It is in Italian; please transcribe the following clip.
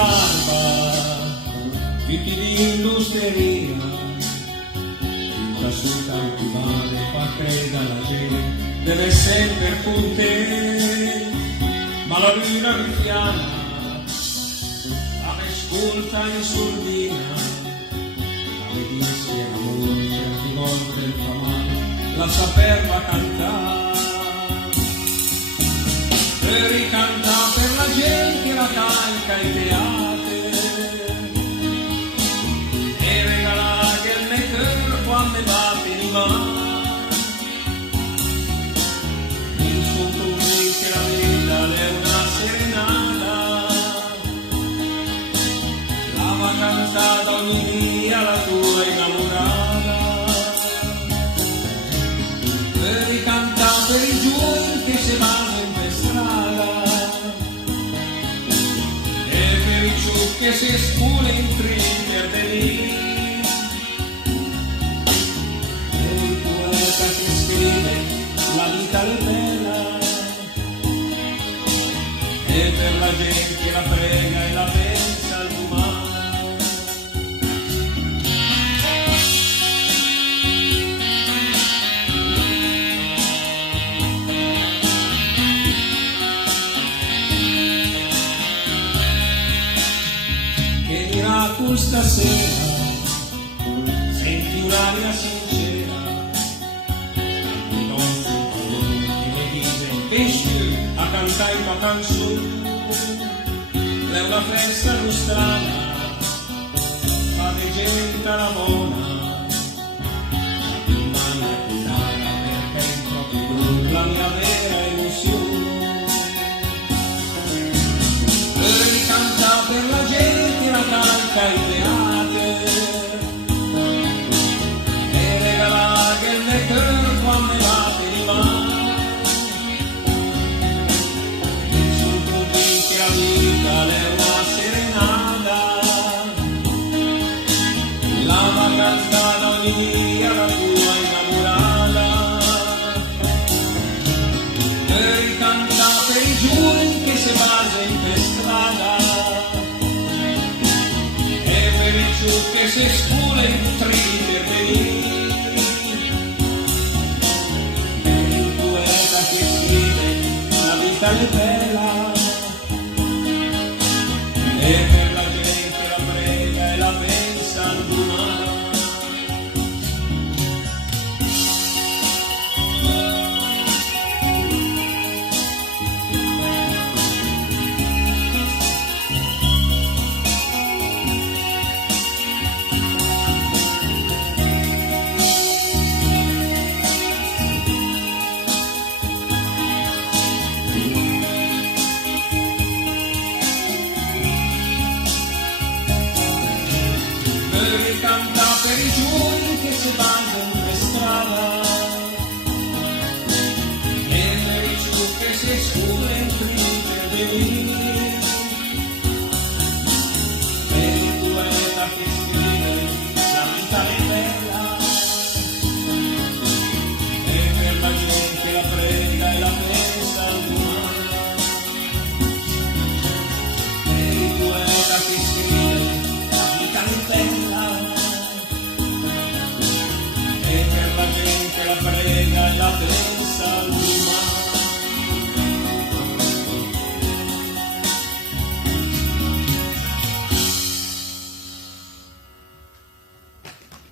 barba, fitti di illusteria, tutta sul campivare fa creda la gente, deve sempre con te, ma la luna rifiana, la mescolta in sordina, la vedissi amore, certi volte il fa male, la saperva cantare. E ricanta per la gente la calca e beate e regala che il necker quando va in mano il suo tuo che la vita è una serenata la va cantata ogni dia la tua innamorata e ricanta per i giorni che si vanno e per i ciucchi che si scule in per venire e il poeta che scrive la vita è bella e per la gente che la prega e la pensa all'umano. Stasera senti un'aria sincera di nostro che mi dice pesce a cantare una canzone è una festa nostrana fate gente la buona la piumana chitarra perché in proprio la mia vera emozione per ricanta per la gente la calca e beate e regala che il necker quando va per mano sul tuo che la vita è una serenata la va cantata ogni dia la tua innamorata e ricanta per i giorni che si vanno per strada che si scula in per venire e il poeta che scrive la vita è bella e per la gente la prega e la pensa all'umano. Canta per i giorni che si vanno per strada e per i giorni che si scura in per venire e il poeta che scrive la vita è bella e per la gente la prega e la pensa all'umano e il poeta che scrive la vita è bella e per la gente la prega e la prega